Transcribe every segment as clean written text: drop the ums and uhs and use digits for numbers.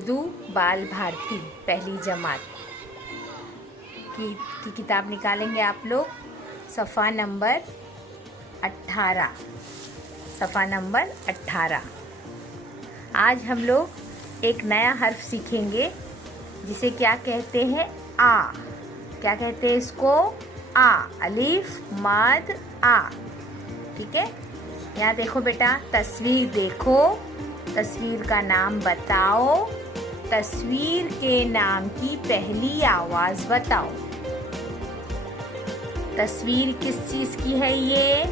उर्दू बाल भारती पहली जमात की किताब निकालेंगे आप लोग। सफ़ा नंबर 18। आज हम लोग एक नया हर्फ सीखेंगे जिसे क्या कहते हैं, आ। क्या कहते हैं इसको? आ। अलीफ मद आ। ठीक है, यहाँ देखो बेटा, तस्वीर देखो, तस्वीर का नाम बताओ, तस्वीर के नाम की पहली आवाज बताओ। तस्वीर किस चीज की है? ये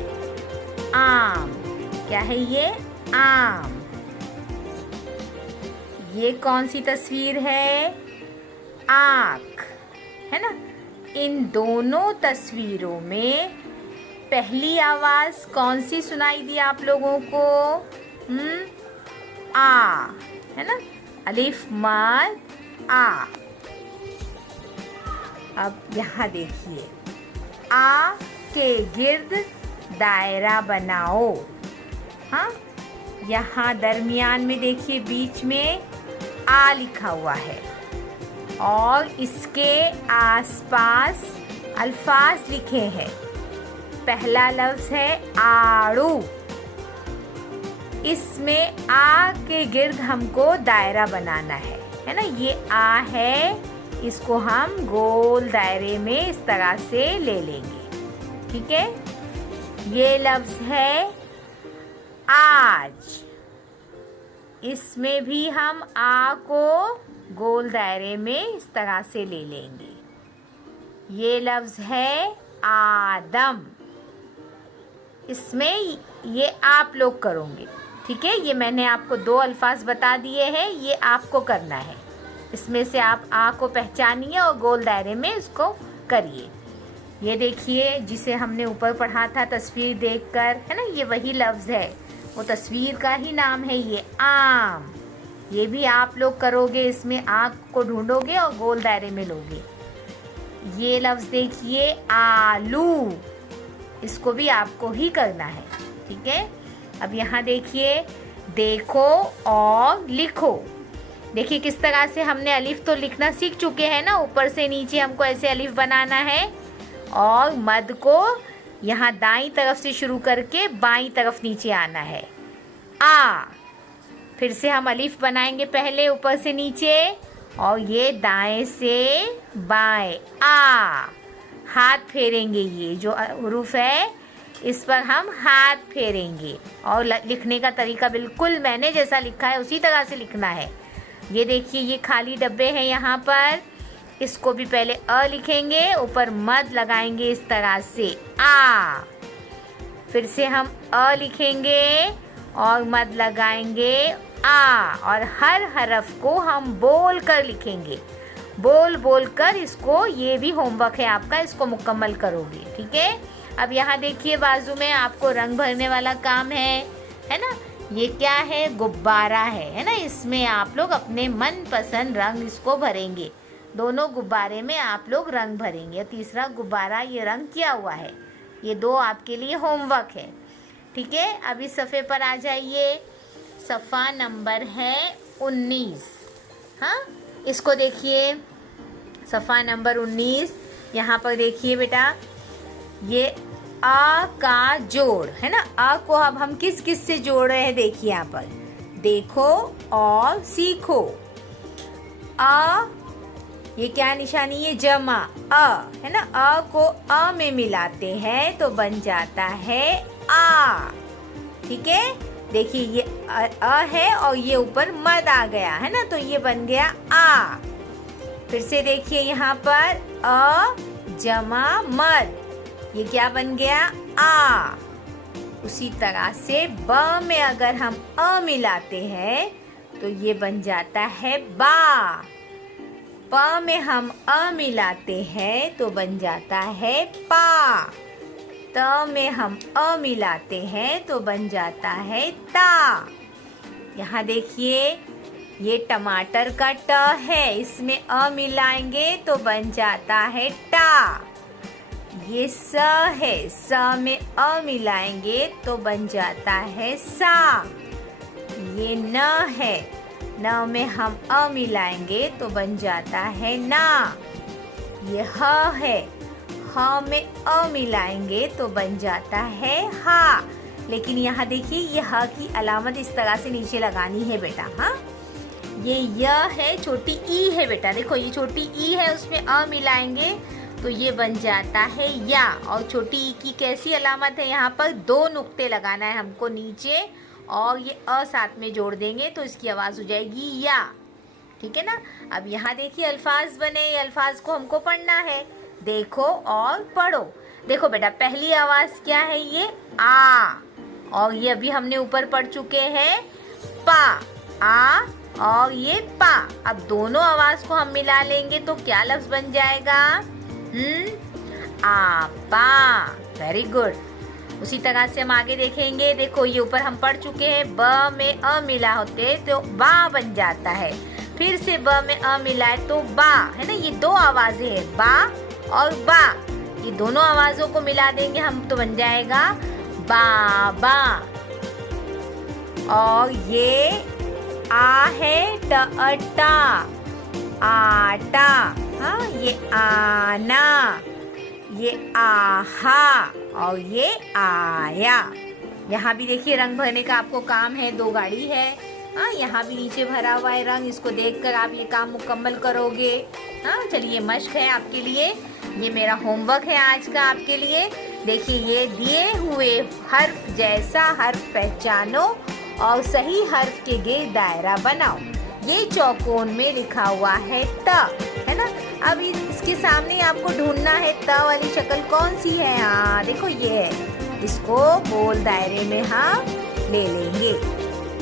आम। क्या है ये? आम। ये कौन सी तस्वीर है? आँख, है ना। इन दोनों तस्वीरों में पहली आवाज कौन सी सुनाई दी आप लोगों को? आ, है ना। अलिफ मद आ। अब यहाँ देखिए, आ के गिर्द दायरा बनाओ। हाँ, यहाँ दरमियान में देखिए, बीच में आ लिखा हुआ है और इसके आसपास अल्फाज लिखे हैं। पहला लफ्ज है आड़ू। इसमें आ के गिर्द हमको दायरा बनाना है ना। ये आ है, इसको हम गोल दायरे में इस तरह से ले लेंगे। ठीक है, ये लफ्ज है आज। इसमें भी हम आ को गोल दायरे में इस तरह से ले लेंगे। ये लफ्ज है आदम। इसमें ये आप लोग करोगे। ठीक है, ये मैंने आपको दो अल्फाज बता दिए हैं, ये आपको करना है। इसमें से आप आ को पहचानिए और गोल दायरे में इसको करिए। ये देखिए, जिसे हमने ऊपर पढ़ा था तस्वीर देखकर, है ना, ये वही लफ्ज है, वो तस्वीर का ही नाम है, ये आम। ये भी आप लोग करोगे, इसमें आँख को ढूंढोगे और गोल दायरे में लोगे। ये लफ्ज देखिए आलू, इसको भी आपको ही करना है। ठीक है, अब यहाँ देखिए, देखो और लिखो। देखिए किस तरह से हमने अलिफ तो लिखना सीख चुके हैं ना, ऊपर से नीचे हमको ऐसे अलिफ बनाना है और मद को यहाँ दाईं तरफ से शुरू करके बाईं तरफ नीचे आना है। आ, फिर से हम अलिफ बनाएंगे पहले ऊपर से नीचे और ये दाएं से बाएं आ। हाथ फेरेंगे, ये जो हुरूफ है इस पर हम हाथ फेरेंगे और लिखने का तरीका बिल्कुल मैंने जैसा लिखा है उसी तरह से लिखना है। ये देखिए, ये खाली डब्बे हैं यहाँ पर, इसको भी पहले अ लिखेंगे, ऊपर मद लगाएंगे इस तरह से आ। फिर से हम अ लिखेंगे और मद लगाएंगे आ, और हर हरफ को हम बोल कर लिखेंगे। बोल बोल कर इसको, ये भी होमवर्क है आपका, इसको मुकम्मल करोगे। ठीक है, अब यहाँ देखिए, बाजू में आपको रंग भरने वाला काम है ना। ये क्या है? गुब्बारा है ना। इसमें आप लोग अपने मनपसंद रंग इसको भरेंगे। दोनों गुब्बारे में आप लोग रंग भरेंगे। तीसरा गुब्बारा ये रंग किया हुआ है। ये दो आपके लिए होमवर्क है। ठीक है, अब इस सफ़े पर आ जाइए। सफ़ा नंबर है 19। हाँ, इसको देखिए, सफ़ा नंबर 19। यहाँ पर देखिए बेटा, ये आ का जोड़ है ना। आ को अब हम किस किस से जोड़ रहे हैं? देखिए यहाँ पर, देखो और सीखो। आ, ये क्या निशानी? ये जमा अ है ना। अ को अ में मिलाते हैं तो बन जाता है आ। ठीक है, देखिए ये अ है और ये ऊपर मद आ गया है ना, तो ये बन गया आ। फिर से देखिए यहाँ पर, अ जमा मद, ये क्या बन गया? आ। उसी तरह से ब में अगर हम अ मिलाते हैं तो ये बन जाता है बा। प में हम अ मिलाते हैं तो बन जाता है पा। त में हम अ मिलाते हैं तो बन जाता है ता। यहाँ देखिए, ये टमाटर का ट है, इसमें अ मिलाएंगे तो बन जाता है टा। ये स है, स में अ मिलाएंगे तो बन जाता है सा। ये न है, न में हम अ मिलाएंगे तो बन जाता है ना। ये ह है, ह में अ मिलाएंगे तो बन जाता है हा। लेकिन यहाँ देखिए ये ह की अलामत इस तरह से नीचे लगानी है बेटा। हाँ, ये य है, छोटी ई है बेटा। देखो ये छोटी ई है, उसमें अ मिलाएंगे तो ये बन जाता है या। और छोटी ई की कैसी अलामत है, यहाँ पर 2 नुक्ते लगाना है हमको नीचे, और ये अ साथ में जोड़ देंगे तो इसकी आवाज़ हो जाएगी या। ठीक है ना। अब यहाँ देखिए अल्फाज बने, ये अल्फाज को हमको पढ़ना है। देखो और पढ़ो। देखो बेटा, पहली आवाज़ क्या है, ये आ, और ये अभी हमने ऊपर पढ़ चुके हैं पा, आ और ये पा। अब दोनों आवाज़ को हम मिला लेंगे तो क्या लफ्ज़ बन जाएगा, आपा। Very good. उसी तरह से हम आगे देखेंगे। देखो ये ऊपर हम पढ़ चुके हैं, ब में अ मिला होते तो बा बन जाता है। फिर से ब में अ मिलाए तो बा, है ना। ये 2 आवाज़ें हैं, बा और बा। ये दोनों आवाज़ों को मिला देंगे हम तो बन जाएगा बाबा। और ये आ है टा, आटा। हाँ, ये आना, ये आहा और ये आया। यहाँ भी देखिए रंग भरने का आपको काम है, 2 गाड़ी है। हाँ, यहाँ भी नीचे भरा हुआ है रंग, इसको देखकर आप ये काम मुकम्मल करोगे। हाँ, चलिए मश्क है आपके लिए, ये मेरा होमवर्क है आज का आपके लिए। देखिए ये दिए हुए हर्फ जैसा हर्फ पहचानो और सही हर्फ के गिर्द दायरा बनाओ। ये चौकोन में लिखा हुआ है त, है ना। अब इसके सामने आपको ढूंढना है त वाली शक्ल कौन सी है। हाँ देखो ये है, इसको गोल दायरे में हम ले लेंगे।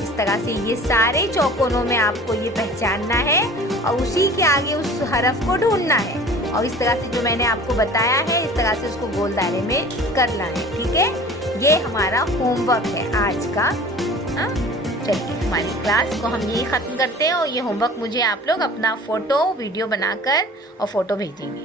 इस तरह से ये सारे चौकोनों में आपको ये पहचानना है और उसी के आगे उस हरफ को ढूंढना है। और इस तरह से जो मैंने आपको बताया है, इस तरह से उसको गोल दायरे में करना है। ठीक है, ये हमारा होमवर्क है आज का। हाँ, चलिए हमारी क्लास को हम यही ख़त्म करते हैं और ये होमवर्क मुझे आप लोग अपना फ़ोटो वीडियो बनाकर और फ़ोटो भेजेंगे।